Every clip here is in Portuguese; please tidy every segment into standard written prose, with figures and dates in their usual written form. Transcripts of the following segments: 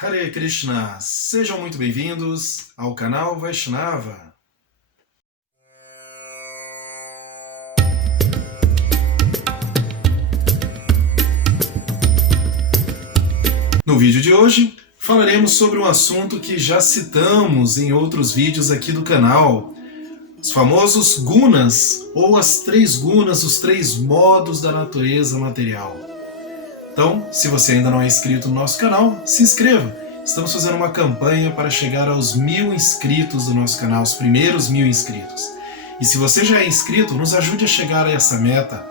Hare Krishna, sejam muito bem-vindos ao canal Vaishnava. No vídeo de hoje, falaremos sobre um assunto que já citamos em outros vídeos aqui do canal, os famosos gunas, ou as 3 gunas, os 3 modos da natureza material. Então, se você ainda não é inscrito no nosso canal, se inscreva. Estamos fazendo uma campanha para chegar aos 1000 inscritos do nosso canal, os primeiros 1000 inscritos. E se você já é inscrito, nos ajude a chegar a essa meta.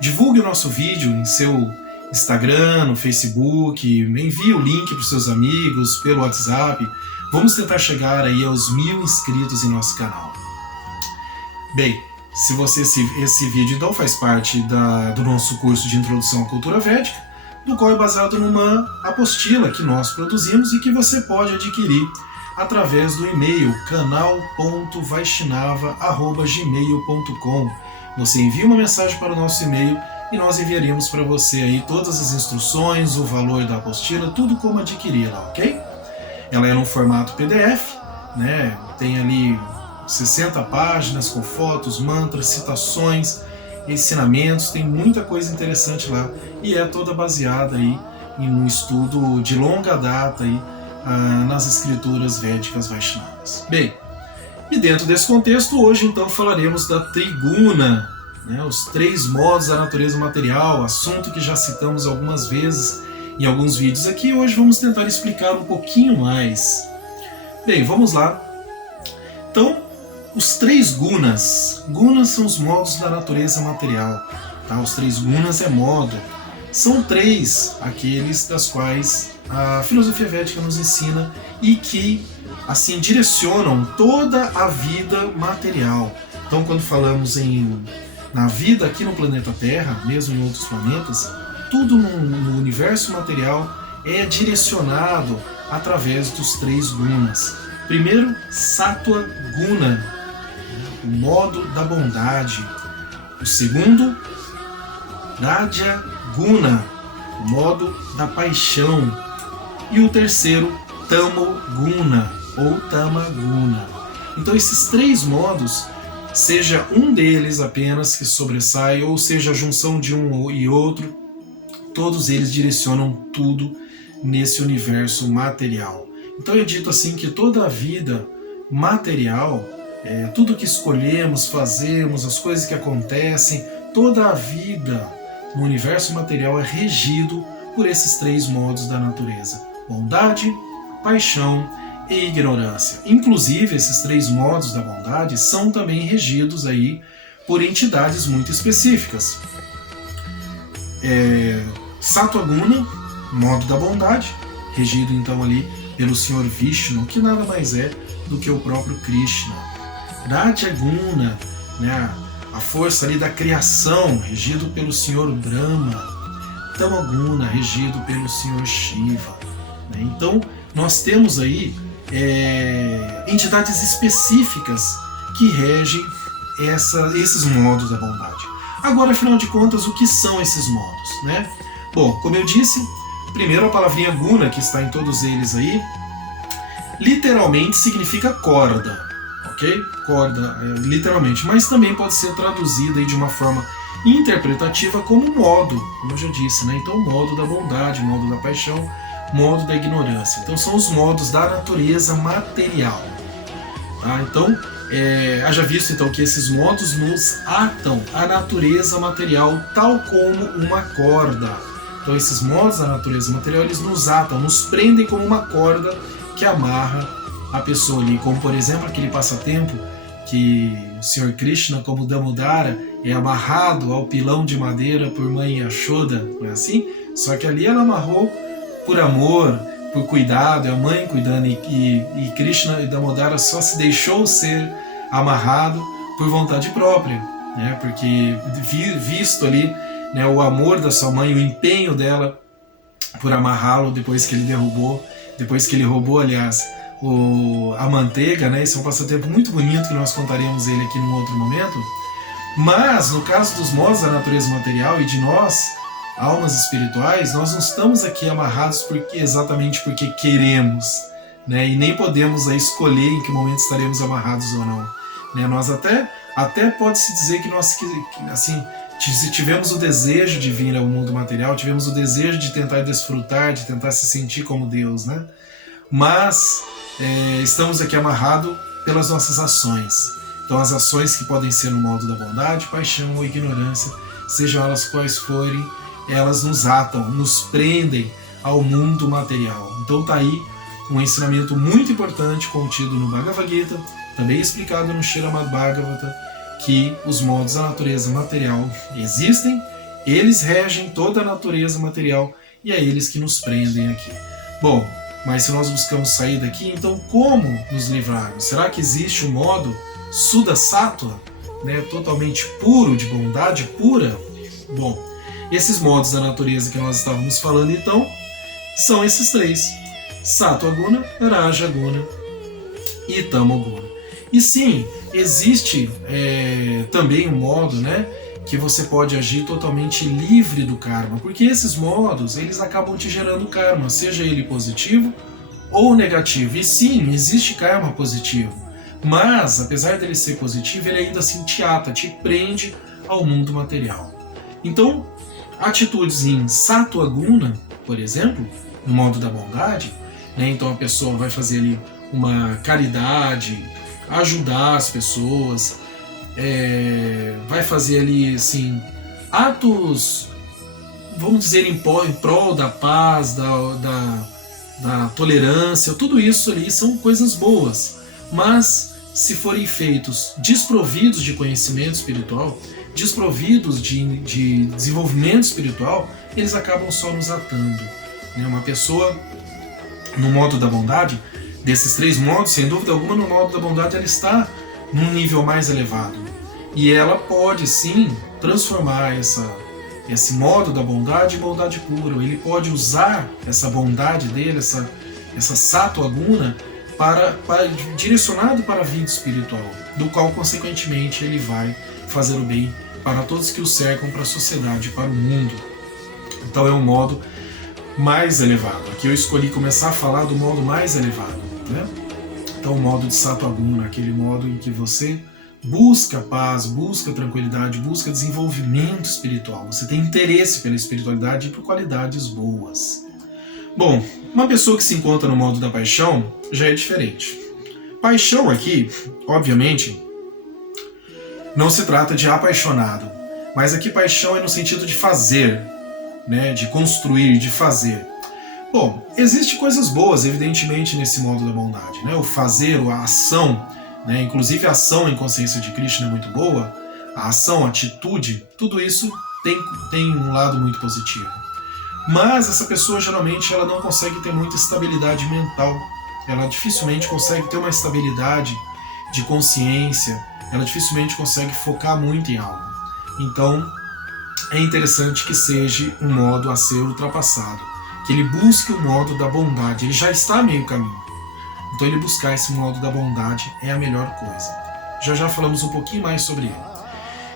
Divulgue o nosso vídeo em seu Instagram, no Facebook, envie o link para os seus amigos, pelo WhatsApp. Vamos tentar chegar aí aos 1000 inscritos em nosso canal. Bem, esse vídeo então faz parte do nosso curso de Introdução à Cultura Védica, do qual é baseado numa apostila que nós produzimos e que você pode adquirir através do e-mail canal.vaishnava@gmail.com. Você envia uma mensagem para o nosso e-mail e nós enviaremos para você aí todas as instruções, o valor da apostila, tudo como adquiri-la, ok? Ela é no formato PDF, né? Tem ali 60 páginas com fotos, mantras, citações, ensinamentos, tem muita coisa interessante lá e é toda baseada aí em um estudo de longa data aí, nas escrituras védicas Vaishnavas. Bem, e dentro desse contexto, hoje então falaremos da Triguna, né, os 3 modos da natureza material, assunto que já citamos algumas vezes em alguns vídeos aqui. Hoje vamos tentar explicar um pouquinho mais. Bem, vamos lá. Então, os 3 gunas. Gunas são os modos da natureza material. Tá? Os 3 gunas é modo. São 3 aqueles das quais a filosofia védica nos ensina e que assim direcionam toda a vida material. Então, quando falamos na vida aqui no planeta Terra, mesmo em outros planetas, tudo no universo material é direcionado através dos 3 gunas. Primeiro, Sattva Guna, o modo da bondade. O segundo, Raja Guna, o modo da paixão. E o terceiro, Tamo Guna, ou Tamaguna. Então esses 3 modos, seja um deles apenas que sobressai, ou seja a junção de um e outro, todos eles direcionam tudo nesse universo material. Então é dito assim que toda a vida material, tudo que escolhemos, fazemos, as coisas que acontecem, toda a vida no universo material é regido por esses 3 modos da natureza: bondade, paixão e ignorância. Inclusive, esses 3 modos da bondade são também regidos aí por entidades muito específicas. Sattva Guna, modo da bondade, regido então ali pelo Senhor Vishnu, que nada mais é do que o próprio Krishna. Raja Guna, né, a força ali da criação, regido pelo Senhor Brahma. Tamaguna, regido pelo Senhor Shiva. Né? Então, nós temos aí entidades específicas que regem esses modos da bondade. Agora, afinal de contas, o que são esses modos? Né? Bom, como eu disse, primeiro a palavrinha Guna, que está em todos eles aí, literalmente significa corda, ok? Corda, literalmente, mas também pode ser traduzida aí de uma forma interpretativa como modo, como eu já disse, né? Então, modo da bondade, modo da paixão, modo da ignorância. Então, são os modos da natureza material. Tá? Então, haja visto então que esses modos nos atam à natureza material, tal como uma corda. Então, esses modos da natureza material, eles nos atam, nos prendem como uma corda que amarra a pessoa ali, como por exemplo aquele passatempo que o Sr. Krishna, como Damodara, é amarrado ao pilão de madeira por mãe Yashoda, não é assim? Só que ali ela amarrou por amor, por cuidado, é a mãe cuidando, e Krishna e Damodara só se deixou ser amarrado por vontade própria, né? Porque visto ali, né, o amor da sua mãe, o empenho dela por amarrá-lo depois que ele roubou, aliás, a manteiga, né? Esse é um passatempo muito bonito que nós contaremos ele aqui num outro momento. Mas no caso dos modos da natureza material e de nós, almas espirituais, nós não estamos aqui amarrados exatamente porque queremos, né? E nem podemos aí escolher em que momento estaremos amarrados ou não, né? Nós até pode-se dizer que nós, assim, se tivemos o desejo de vir ao mundo material, tivemos o desejo de tentar desfrutar, de tentar se sentir como Deus, né? Mas estamos aqui amarrados pelas nossas ações. Então as ações que podem ser no modo da bondade, paixão ou ignorância, sejam elas quais forem, elas nos atam, nos prendem ao mundo material. Então tá aí um ensinamento muito importante contido no Bhagavad Gita, também explicado no Srimad Bhagavata, que os modos da natureza material existem, eles regem toda a natureza material e é eles que nos prendem aqui. Bom, mas se nós buscamos sair daqui, então como nos livrarmos? Será que existe um modo Suddha Sattva, né, totalmente puro, de bondade pura? Bom, esses modos da natureza que nós estávamos falando, então, são esses três: Sattva Guna, Raja Guna e Tamo Guna. E sim, existe também um modo, né, que você pode agir totalmente livre do karma, porque esses modos, eles acabam te gerando karma, seja ele positivo ou negativo. E sim, existe karma positivo, mas apesar dele ser positivo, ele ainda assim te ata, te prende ao mundo material. Então, atitudes em Sattva Guna, por exemplo, no modo da bondade, né, então a pessoa vai fazer ali uma caridade, ajudar as pessoas, vai fazer ali, assim, atos, vamos dizer, em prol da paz, da tolerância. Tudo isso ali são coisas boas, mas se forem feitos desprovidos de conhecimento espiritual, desprovidos de desenvolvimento espiritual, eles acabam só nos atando, né? Uma pessoa no modo da bondade, desses três modos, sem dúvida alguma, no modo da bondade ela está num nível mais elevado. E ela pode sim transformar esse modo da bondade em bondade pura. Ele pode usar essa bondade dele, essa Sattva Guna, direcionado para a vida espiritual, do qual consequentemente ele vai fazer o bem para todos que o cercam, para a sociedade, para o mundo. Então é um modo mais elevado. Aqui eu escolhi começar a falar do modo mais elevado, né? Então o modo de Sattva Guna, aquele modo em que você busca paz, busca tranquilidade, busca desenvolvimento espiritual. Você tem interesse pela espiritualidade e por qualidades boas. Bom, uma pessoa que se encontra no modo da paixão já é diferente. Paixão aqui, obviamente, não se trata de apaixonado, mas aqui paixão é no sentido de fazer, né, de construir, de fazer. Bom, existem coisas boas, evidentemente, nesse modo da bondade, né? O fazer, a ação, né? Inclusive a ação em consciência de Krishna é muito boa, a ação, a atitude, tudo isso tem um lado muito positivo. Mas essa pessoa, geralmente, ela não consegue ter muita estabilidade mental, ela dificilmente consegue ter uma estabilidade de consciência, ela dificilmente consegue focar muito em algo. Então, é interessante que seja um modo a ser ultrapassado, que ele busque o modo da bondade. Ele já está a meio caminho, então ele buscar esse modo da bondade é a melhor coisa. Já falamos um pouquinho mais sobre ele.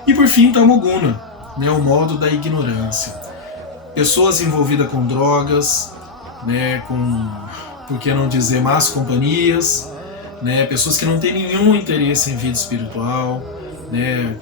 E por fim, Tamo Guna, né, o modo da ignorância. Pessoas envolvidas com drogas, né, por que não dizer, más companhias, né, pessoas que não têm nenhum interesse em vida espiritual, né,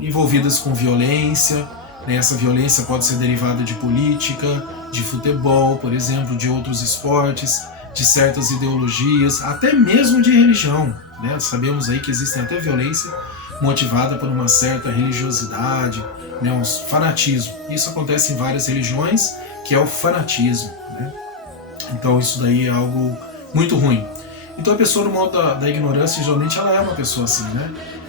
envolvidas com violência. Essa violência pode ser derivada de política, de futebol, por exemplo, de outros esportes, de certas ideologias, até mesmo de religião, né? Sabemos aí que existem até violência motivada por uma certa religiosidade, né? Um fanatismo. Isso acontece em várias religiões, que é o fanatismo, né? Então isso daí é algo muito ruim. Então a pessoa no modo da ignorância, geralmente ela é uma pessoa assim, né?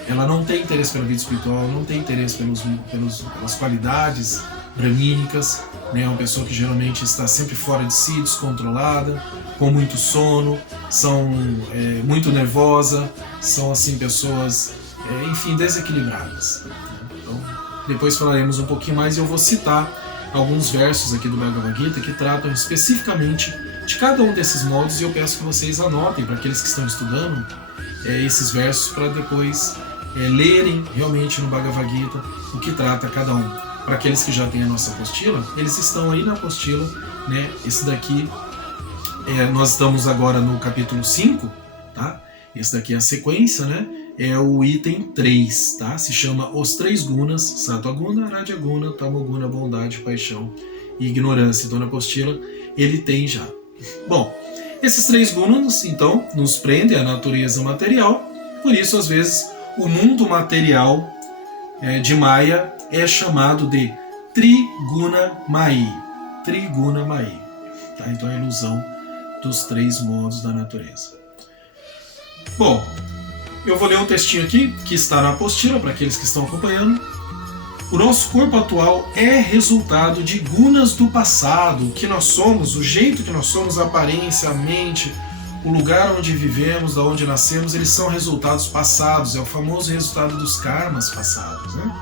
Ela não tem interesse pela vida espiritual, não tem interesse pelas qualidades brahmínicas, né? É uma pessoa que geralmente está sempre fora de si, descontrolada, com muito sono, são muito nervosa, são assim pessoas, enfim, desequilibradas. Então, depois falaremos um pouquinho mais e eu vou citar alguns versos aqui do Bhagavad Gita que tratam especificamente de cada um desses modos, e eu peço que vocês anotem, para aqueles que estão estudando, esses versos para depois lerem realmente no Bhagavad Gita o que trata cada um. para aqueles que já têm a nossa apostila, eles estão aí na apostila, né? Esse daqui, nós estamos agora no capítulo 5, tá? Esse daqui é a sequência, né? É o item 3, tá? Se chama Os Três Gunas, Sattva Guna, Raja Guna, Tamo Guna, Bondade, Paixão e Ignorância. Então na apostila ele tem já. Bom, esses 3 gunas, então, nos prendem à natureza material, por isso às vezes o mundo material de Maya é chamado de Triguna Mai. Triguna Mai. Tá? Então é a ilusão dos 3 modos da natureza. Bom, eu vou ler um textinho aqui que está na apostila para aqueles que estão acompanhando. O nosso corpo atual é resultado de gunas do passado. O que nós somos, o jeito que nós somos, a aparência, a mente, o lugar onde vivemos, da onde nascemos, eles são resultados passados. É o famoso resultado dos karmas passados, né?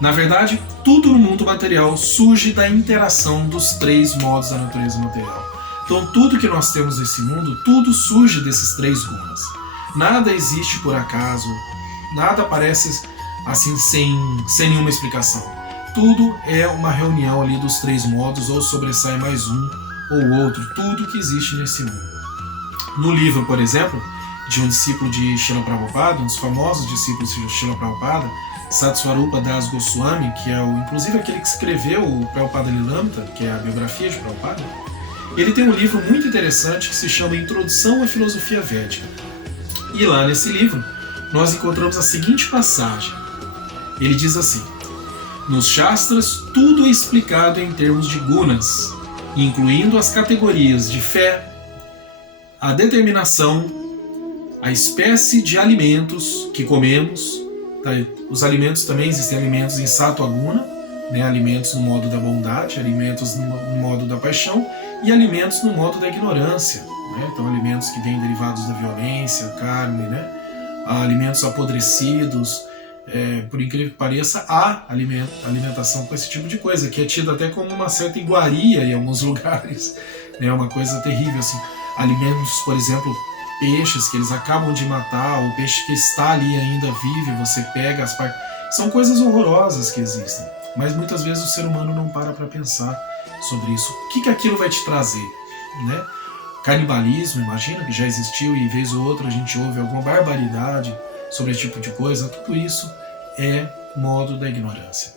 Na verdade, tudo no mundo material surge da interação dos 3 modos da natureza material. Então, tudo que nós temos nesse mundo, tudo surge desses 3 gunas. Nada existe por acaso, nada aparece assim sem nenhuma explicação. Tudo é uma reunião ali dos 3 modos, ou sobressai mais um ou outro, tudo que existe nesse mundo. No livro, por exemplo, de um discípulo de Srila Prabhupada, um dos famosos discípulos de Srila Prabhupada, Satsvarupa Das Goswami, que é inclusive aquele que escreveu o Prabhupada Lilamrita, que é a biografia de Prabhupada, ele tem um livro muito interessante que se chama Introdução à Filosofia Védica. E lá nesse livro nós encontramos a seguinte passagem. Ele diz assim: nos Shastras tudo é explicado em termos de gunas, incluindo as categorias de fé, a determinação, a espécie de alimentos que comemos. Tá? Os alimentos também, existem alimentos em Sattva Guna, né? Alimentos no modo da bondade, alimentos no modo da paixão e alimentos no modo da ignorância. Né? Então alimentos que vêm derivados da violência, carne, né? Alimentos apodrecidos, por incrível que pareça, há alimentação com esse tipo de coisa, que é tido até como uma certa iguaria em alguns lugares, né? Uma coisa terrível, assim. Alimentos, por exemplo, peixes que eles acabam de matar, o peixe que está ali ainda vive, você pega as partes. São coisas horrorosas que existem, mas muitas vezes o ser humano não para pensar sobre isso. O que aquilo vai te trazer, né? Canibalismo, imagina, que já existiu e vez ou outra a gente ouve alguma barbaridade sobre esse tipo de coisa. Tudo isso é modo da ignorância.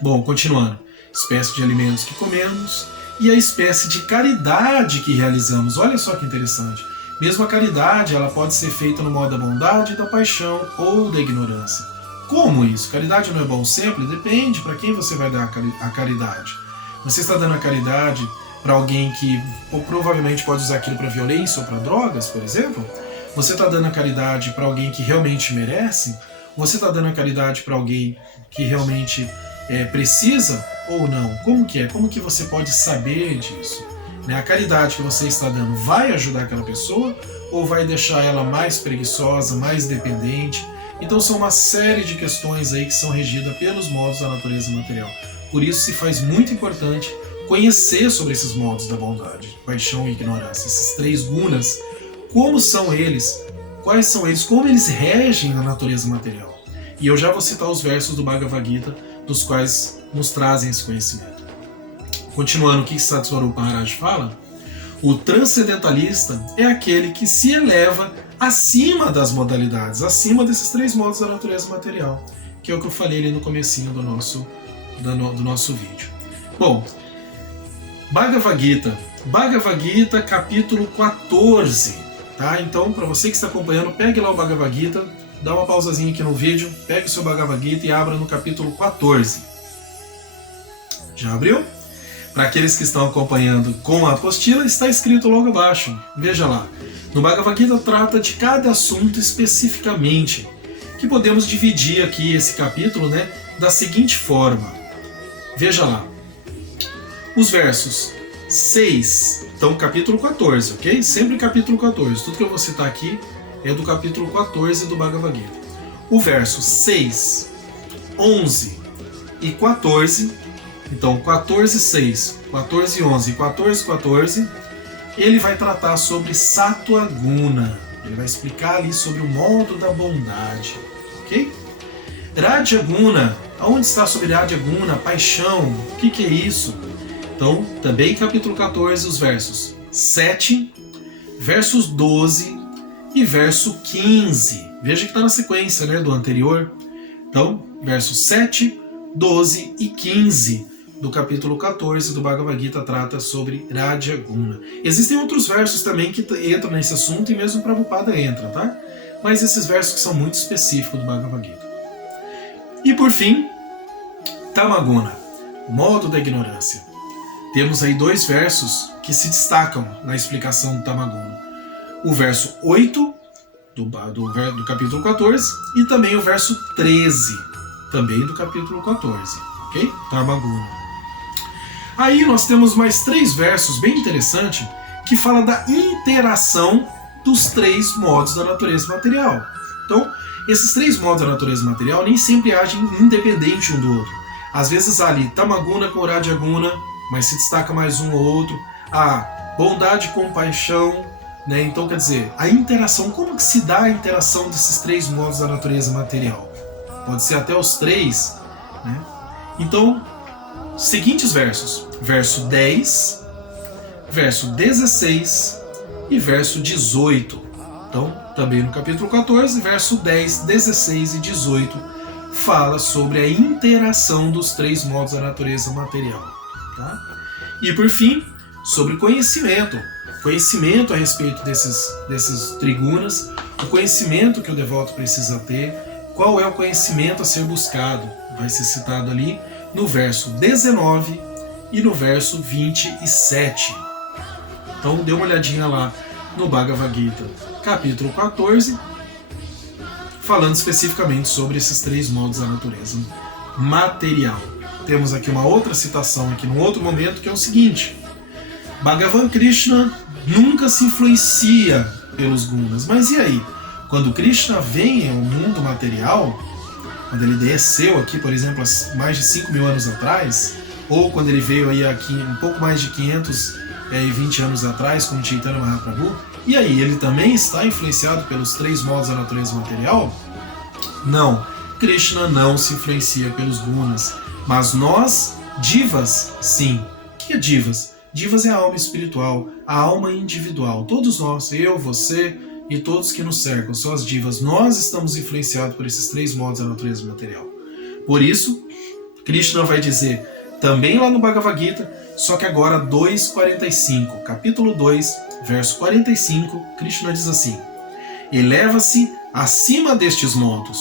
Bom, continuando. Espécie de alimentos que comemos e a espécie de caridade que realizamos. Olha só que interessante. Mesmo a caridade, ela pode ser feita no modo da bondade, da paixão ou da ignorância. Como isso? Caridade não é bom sempre? Depende para quem você vai dar a caridade. Você está dando a caridade para alguém que provavelmente pode usar aquilo para violência ou para drogas, por exemplo? Você está dando a caridade para alguém que realmente merece? Você está dando a caridade para alguém que realmente precisa ou não? Como que é? Como que você pode saber disso? A caridade que você está dando vai ajudar aquela pessoa ou vai deixar ela mais preguiçosa, mais dependente? Então são uma série de questões aí que são regidas pelos modos da natureza material. Por isso se faz muito importante conhecer sobre esses modos da bondade, paixão e ignorância, esses 3 gunas, como são eles, quais são eles, como eles regem a natureza material. E eu já vou citar os versos do Bhagavad Gita, dos quais nos trazem esse conhecimento. Continuando o que Satsvarupa Maharaj fala, o transcendentalista é aquele que se eleva acima das modalidades, acima desses 3 modos da natureza material, que é o que eu falei ali no comecinho do nosso vídeo. Bom, Bhagavad Gita capítulo 14, tá? Então, para você que está acompanhando, pegue lá o Bhagavad Gita, dá uma pausazinha aqui no vídeo, pegue o seu Bhagavad Gita e abra no capítulo 14. Já abriu? Para aqueles que estão acompanhando com a apostila, está escrito logo abaixo. Veja lá. No Bhagavad Gita trata de cada assunto especificamente, que podemos dividir aqui esse capítulo, né, da seguinte forma. Veja lá. Os versos 6, então capítulo 14, ok? Sempre capítulo 14. Tudo que eu vou citar aqui é do capítulo 14 do Bhagavad Gita. O verso 6, 11 e 14, então 14, 6, 14, 11 e 14, 14, ele vai tratar sobre Sattva Guna. Ele vai explicar ali sobre o modo da bondade, ok? Raja Guna, Aonde está sobre Radha Guna, paixão? O que é isso? Então, também capítulo 14, os versos 7, versos 12 e verso 15. Veja que está na sequência, né, do anterior. Então, versos 7, 12 e 15 do capítulo 14 do Bhagavad Gita trata sobre Radha Guna. Existem outros versos também que entram nesse assunto e mesmo Prabhupada entra, tá? Mas esses versos que são muito específicos do Bhagavad Gita. E por fim, Tamaguna, modo da ignorância. Temos aí dois versos que se destacam na explicação do Tamaguna. O verso 8 do capítulo 14 e também o verso 13, também do capítulo 14, ok? Tamaguna. Aí nós temos mais 3 versos bem interessantes que falam da interação dos 3 modos da natureza material. Então, esses 3 modos da natureza material nem sempre agem independente um do outro. Às vezes há ali Tamaguna com Radha Guna, mas se destaca mais um ou outro. Há bondade com compaixão, né? Então, quer dizer, a interação, como que se dá a interação desses 3 modos da natureza material? Pode ser até os 3, né? Então, seguintes versos, verso 10, verso 16 e verso 18. Então, também no capítulo 14, verso 10, 16 e 18, fala sobre a interação dos 3 modos da natureza material. Tá? E por fim, sobre conhecimento. Conhecimento a respeito desses trigunas, o conhecimento que o devoto precisa ter, qual é o conhecimento a ser buscado. Vai ser citado ali no verso 19 e no verso 27. Então dê uma olhadinha lá no Bhagavad Gita, capítulo 14, falando especificamente sobre esses 3 modos da natureza material. Temos aqui uma outra citação aqui num outro momento que é o seguinte: Bhagavan Krishna nunca se influencia pelos gunas. Mas e aí? Quando Krishna vem ao mundo material, quando ele desceu aqui, por exemplo, há mais de 5.000 anos atrás, ou quando ele veio aí aqui um pouco mais de 520 anos atrás, como Chaitanya Mahaprabhu, e aí, ele também está influenciado pelos 3 modos da natureza material? Não, Krishna não se influencia pelos gunas, mas nós, divas, sim. O que é divas? Divas é a alma espiritual, a alma individual. Todos nós, eu, você e todos que nos cercam, são as divas. Nós estamos influenciados por esses 3 modos da natureza material. Por isso, Krishna vai dizer, também lá no Bhagavad Gita, só que agora 2.45, capítulo 2, verso 45, Krishna diz assim: eleva-se acima destes modos.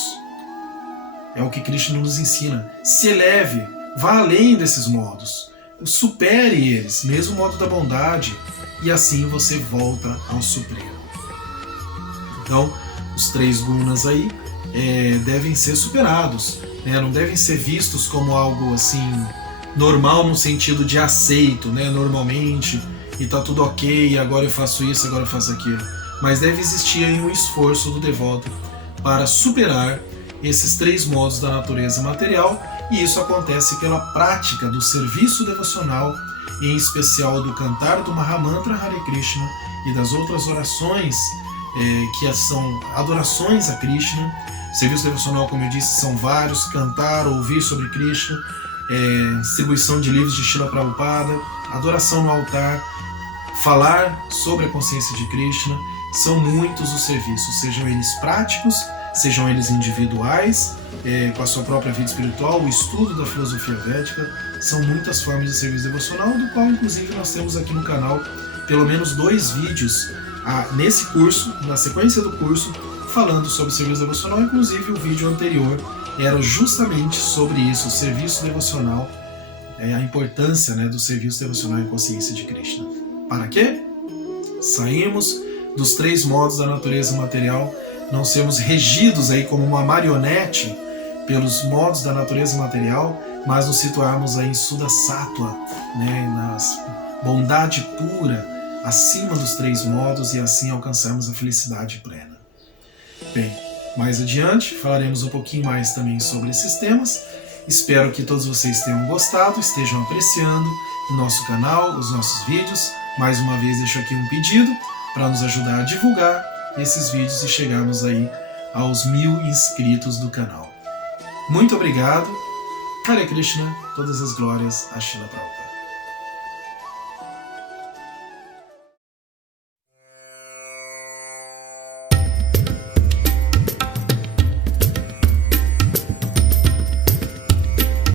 É o que Krishna nos ensina. Se eleve, vá além desses modos. Supere eles, mesmo o modo da bondade, e assim você volta ao Supremo. Então, os 3 gunas aí devem ser superados, né? Não devem ser vistos como algo assim normal no sentido de aceito, né? Normalmente, e tá tudo ok, agora eu faço isso, agora eu faço aquilo. Mas deve existir aí um esforço do devoto para superar esses 3 modos da natureza material, e isso acontece pela prática do serviço devocional, e em especial do cantar do Mahamantra Hare Krishna e das outras orações que são adorações a Krishna. Serviço devocional, como eu disse, são vários: cantar, ouvir sobre Krishna, distribuição de livros de Srila Prabhupada, adoração no altar, falar sobre a consciência de Krishna. São muitos os serviços, sejam eles práticos, sejam eles individuais, com a sua própria vida espiritual, o estudo da filosofia védica. São muitas formas de serviço devocional, do qual inclusive nós temos aqui no canal pelo menos 2 vídeos nesse curso, na sequência do curso, falando sobre serviço devocional. Inclusive o vídeo anterior era justamente sobre isso, o serviço devocional, a importância, né, do serviço devocional em consciência de Krishna. Para quê? Saímos dos 3 modos da natureza material, não sermos regidos aí como uma marionete pelos modos da natureza material, mas nos situarmos aí em Suddha Sattva, né, na bondade pura, acima dos 3 modos, e assim alcançarmos a felicidade plena. Bem, mais adiante falaremos um pouquinho mais também sobre esses temas. Espero que todos vocês tenham gostado, estejam apreciando o nosso canal, os nossos vídeos. Mais uma vez deixo aqui um pedido para nos ajudar a divulgar esses vídeos e chegarmos aí aos 1000 inscritos do canal. Muito obrigado Hare Krishna, todas as glórias a Srila Prabhupada.